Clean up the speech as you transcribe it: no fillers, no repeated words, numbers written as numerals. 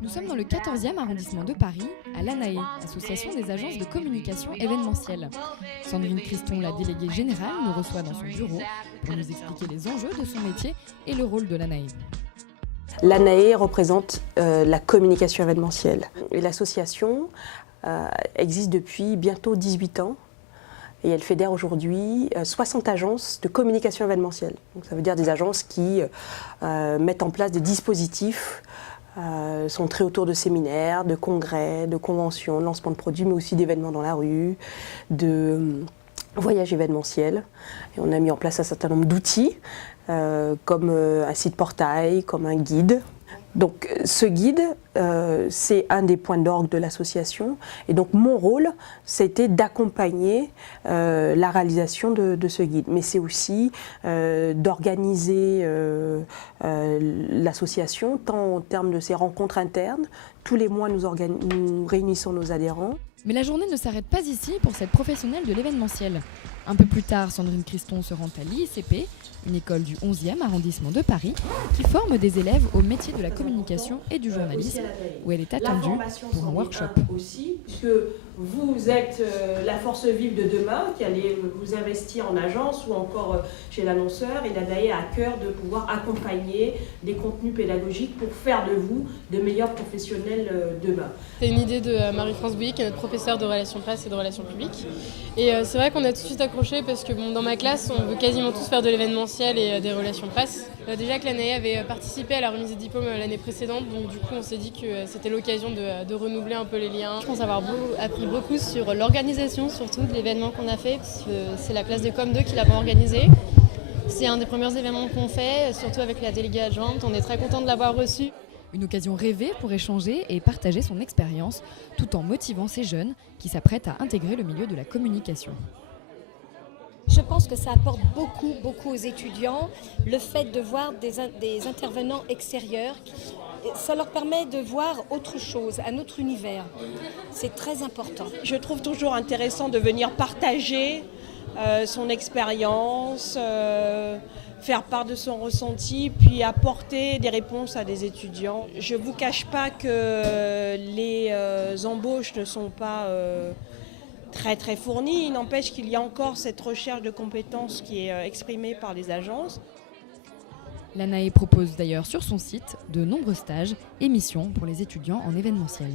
Nous sommes dans le 14e arrondissement de Paris, à l'ANAE, Association des agences de communication événementielle. Sandrine Criston, la déléguée générale, nous reçoit dans son bureau pour nous expliquer les enjeux de son métier et le rôle de l'ANAE. L'ANAE représente la communication événementielle. Et l'association existe depuis bientôt 18 ans. Et elle fédère aujourd'hui 60 agences de communication événementielle. Donc ça veut dire des agences qui mettent en place des dispositifs, sont très autour de séminaires, de congrès, de conventions, de lancements de produits, mais aussi d'événements dans la rue, de voyages événementiels. Et on a mis en place un certain nombre d'outils, comme un site portail, comme un guide. Donc ce guide, c'est un des points d'orgue de l'association. Et donc mon rôle, c'était d'accompagner la réalisation de ce guide. Mais c'est aussi d'organiser l'association, tant en termes de ses rencontres internes. Tous les mois, nous réunissons nos adhérents. Mais la journée ne s'arrête pas ici pour cette professionnelle de l'événementiel. Un peu plus tard, Sandrine Criston se rend à l'ISCP, une école du 11e arrondissement de Paris, qui forme des élèves au métier de la communication et du journalisme, où elle est attendue pour un workshop. Aussi, puisque vous êtes la force vive de demain, qui allez vous investir en agence ou encore chez l'annonceur, et l'ANAE a à cœur de pouvoir accompagner des contenus pédagogiques pour faire de vous de meilleurs professionnels demain. C'est une idée de Marie-France Bouilly, qui est notre professeure de relations presse et de relations publiques. Et c'est vrai qu'on a tout de suite accroché parce que dans ma classe, on veut quasiment tous faire de l'événementiel et des relations presse. Déjà que l'ANAE avait participé à la remise des diplômes l'année précédente, donc du coup on s'est dit que c'était l'occasion de renouveler un peu les liens. Je pense avoir appris beaucoup sur l'organisation surtout de l'événement qu'on a fait. C'est la classe de Com2 qui l'a organisé. C'est un des premiers événements qu'on fait, surtout avec la déléguée adjointe. On est très content de l'avoir reçu. Une occasion rêvée pour échanger et partager son expérience, tout en motivant ces jeunes qui s'apprêtent à intégrer le milieu de la communication. Je pense que ça apporte beaucoup aux étudiants, le fait de voir des intervenants extérieurs. Ça leur permet de voir autre chose, un autre univers. C'est très important. Je trouve toujours intéressant de venir partager son expérience, faire part de son ressenti, puis apporter des réponses à des étudiants. Je ne vous cache pas que les embauches ne sont pas très fournies. Il n'empêche qu'il y a encore cette recherche de compétences qui est exprimée par les agences. L'ANAE propose d'ailleurs sur son site de nombreux stages et missions pour les étudiants en événementiel.